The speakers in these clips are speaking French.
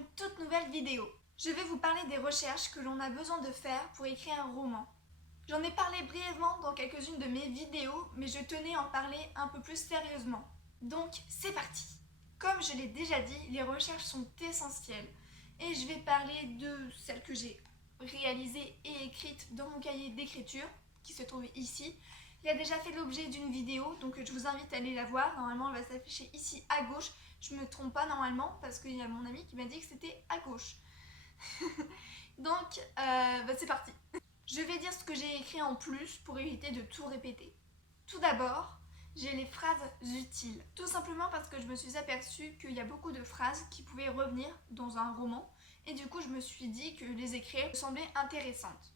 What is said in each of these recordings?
une toute nouvelle vidéo. Je vais vous parler des recherches que l'on a besoin de faire pour écrire un roman. J'en ai parlé brièvement dans quelques-unes de mes vidéos, mais je tenais à en parler un peu plus sérieusement. Donc c'est parti. Comme je l'ai déjà dit, les recherches sont essentielles et je vais parler de celles que j'ai réalisées et écrites dans mon cahier d'écriture qui se trouve ici. Il a déjà fait l'objet d'une vidéo, donc je vous invite à aller la voir. Normalement, elle va s'afficher ici à gauche. Je me trompe pas normalement parce qu'il y a mon ami qui m'a dit que c'était à gauche. Donc, c'est parti. Je vais dire ce que j'ai écrit en plus pour éviter de tout répéter. Tout d'abord, j'ai les phrases utiles. Tout simplement parce que je me suis aperçue qu'il y a beaucoup de phrases qui pouvaient revenir dans un roman. Et du coup, je me suis dit que les écrire me semblait intéressantes.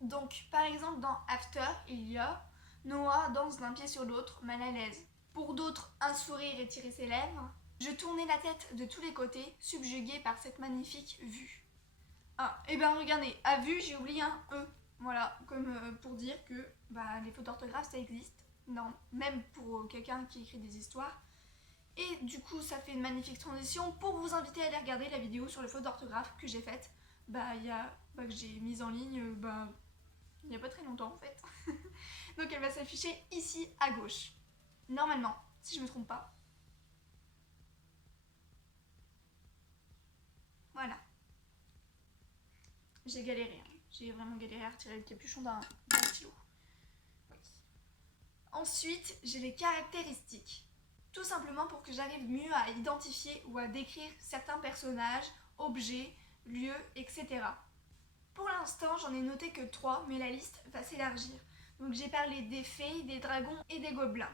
Donc, par exemple, dans After, il y a Noah danse d'un pied sur l'autre, mal à l'aise. Pour d'autres, un sourire étirait ses lèvres. Je tournais la tête de tous les côtés, subjuguée par cette magnifique vue. Ah, et ben regardez, à vue, j'ai oublié un E. Voilà, comme pour dire que les fautes d'orthographe, ça existe. Non, même pour quelqu'un qui écrit des histoires. Et du coup, ça fait une magnifique transition pour vous inviter à aller regarder la vidéo sur les fautes d'orthographe que j'ai faite. Que j'ai mise en ligne, il n'y a pas très longtemps en fait. Donc elle va s'afficher ici à gauche. Normalement, si je me trompe pas. Voilà. J'ai galéré, hein. J'ai vraiment galéré à retirer le capuchon d'un stylo. Oui. Ensuite, j'ai les caractéristiques. Tout simplement pour que j'arrive mieux à identifier ou à décrire certains personnages, objets, lieux, etc. Pour l'instant, j'en ai noté que 3, mais la liste va s'élargir. Donc j'ai parlé des fées, des dragons et des gobelins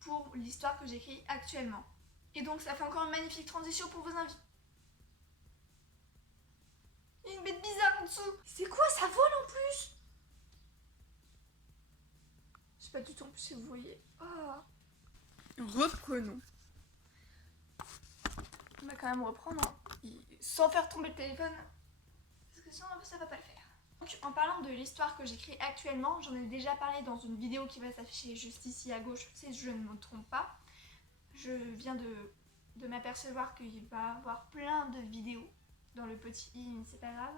pour l'histoire que j'écris actuellement. Et donc ça fait encore une magnifique transition pour vous inviter. Il y a une bête bizarre en dessous. C'est quoi, ça vole en plus? Je sais pas du tout en plus si vous voyez. Oh. Reprenons. On va quand même reprendre, hein, sans faire tomber le téléphone, parce que sinon ça va pas le faire. Donc en parlant de l'histoire que j'écris actuellement, j'en ai déjà parlé dans une vidéo qui va s'afficher juste ici à gauche, si je ne me trompe pas. Je viens de m'apercevoir qu'il va y avoir plein de vidéos dans le petit i, mais c'est pas grave.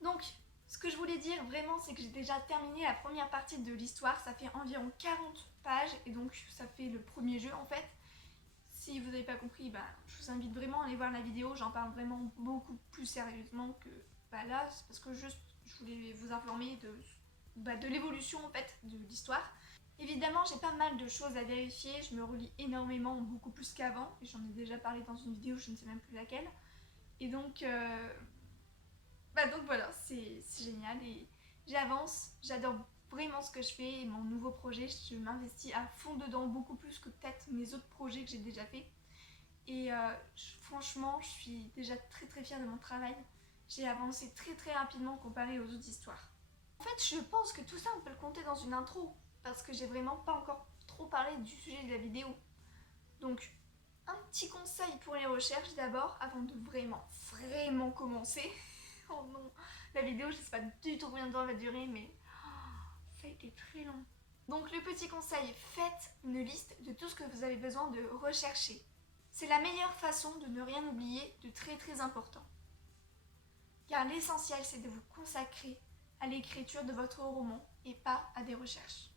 Donc, ce que je voulais dire vraiment, c'est que j'ai déjà terminé la première partie de l'histoire. Ça fait environ 40 pages et donc ça fait le premier jeu en fait. Si vous n'avez pas compris, je vous invite vraiment à aller voir la vidéo. J'en parle vraiment beaucoup plus sérieusement que là. C'est parce que juste je voulais vous informer de l'évolution en fait de l'histoire. Évidemment, j'ai pas mal de choses à vérifier. Je me relis énormément, beaucoup plus qu'avant. Et j'en ai déjà parlé dans une vidéo, je ne sais même plus laquelle. Et donc voilà, c'est génial et j'avance, j'adore vraiment ce que je fais et mon nouveau projet, je m'investis à fond dedans, beaucoup plus que peut-être mes autres projets que j'ai déjà fait. Et franchement, je suis déjà très très fière de mon travail. J'ai avancé très très rapidement comparé aux autres histoires. En fait, je pense que tout ça on peut le compter dans une intro parce que j'ai vraiment pas encore trop parlé du sujet de la vidéo. Donc, un petit conseil pour les recherches d'abord, avant de vraiment commencer. Oh non, la vidéo, je sais pas du tout combien de temps elle va durer, mais ça a été très long. Donc le petit conseil, faites une liste de tout ce que vous avez besoin de rechercher. C'est la meilleure façon de ne rien oublier de très très important. Car l'essentiel, c'est de vous consacrer à l'écriture de votre roman et pas à des recherches.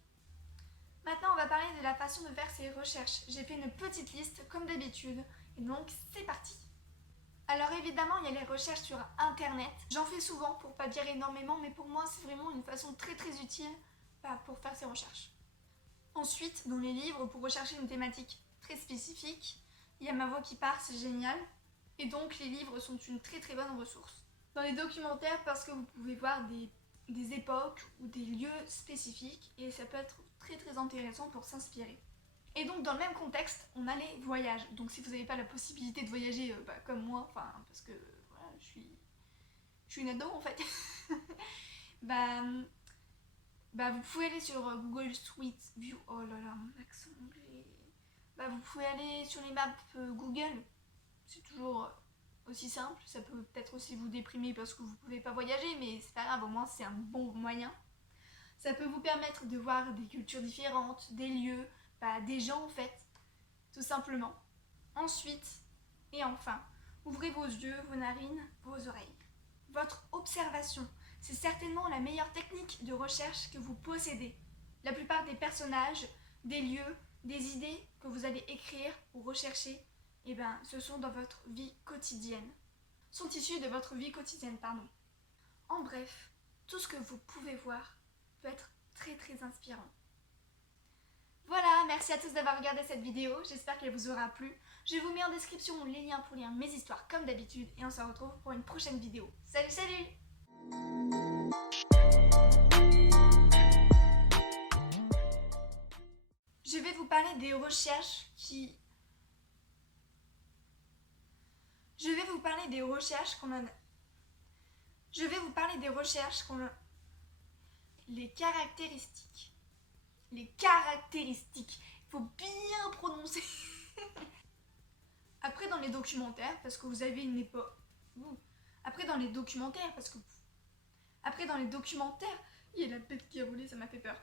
Maintenant, on va parler de la façon de faire ces recherches. J'ai fait une petite liste comme d'habitude, et donc c'est parti. Alors évidemment, il y a les recherches sur internet. J'en fais souvent pour pas dire énormément, mais pour moi c'est vraiment une façon très très utile pour faire ces recherches. Ensuite, dans les livres, pour rechercher une thématique très spécifique, il y a Ma Voix qui part, c'est génial. Et donc les livres sont une très très bonne ressource. Dans les documentaires, parce que vous pouvez voir des époques ou des lieux spécifiques, et ça peut être très très intéressant pour s'inspirer. Et donc dans le même contexte, on a les voyages. Donc si vous n'avez pas la possibilité de voyager comme moi, parce que voilà, je suis une ado en fait, vous pouvez aller sur Google Street View. Oh là là, mon accent anglais. Vous pouvez aller sur les maps Google. C'est toujours aussi simple. Ça peut peut-être aussi vous déprimer parce que vous ne pouvez pas voyager, mais c'est pas grave, au moins c'est un bon moyen. Ça peut vous permettre de voir des cultures différentes, des lieux, des gens en fait, tout simplement. Ensuite, et enfin, Ouvrez vos yeux, vos narines, vos oreilles. Votre observation, c'est certainement la meilleure technique de recherche que vous possédez. La plupart des personnages, des lieux, des idées que vous allez écrire ou rechercher, ce sont dans votre vie quotidienne. Sont issus de votre vie quotidienne, pardon. En bref, tout ce que vous pouvez voir peut être très très inspirant. Voilà, merci à tous d'avoir regardé cette vidéo, j'espère qu'elle vous aura plu. Je vous mets en description les liens pour lire mes histoires comme d'habitude et on se retrouve pour une prochaine vidéo. Salut, salut! Je vais vous parler des recherches Les caractéristiques. Les caractéristiques. Il faut bien prononcer. Après dans les documentaires, parce que vous avez une époque... Après dans les documentaires, il y a la bête qui a volé, ça m'a fait peur.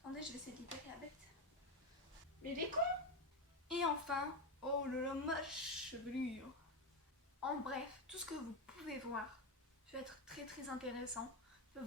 Attendez, je vais essayer de libérer la bête. Mais les cons! Et enfin, oh là là, ma chevelure. En bref, tout ce que vous pouvez voir peut être très très intéressant, peut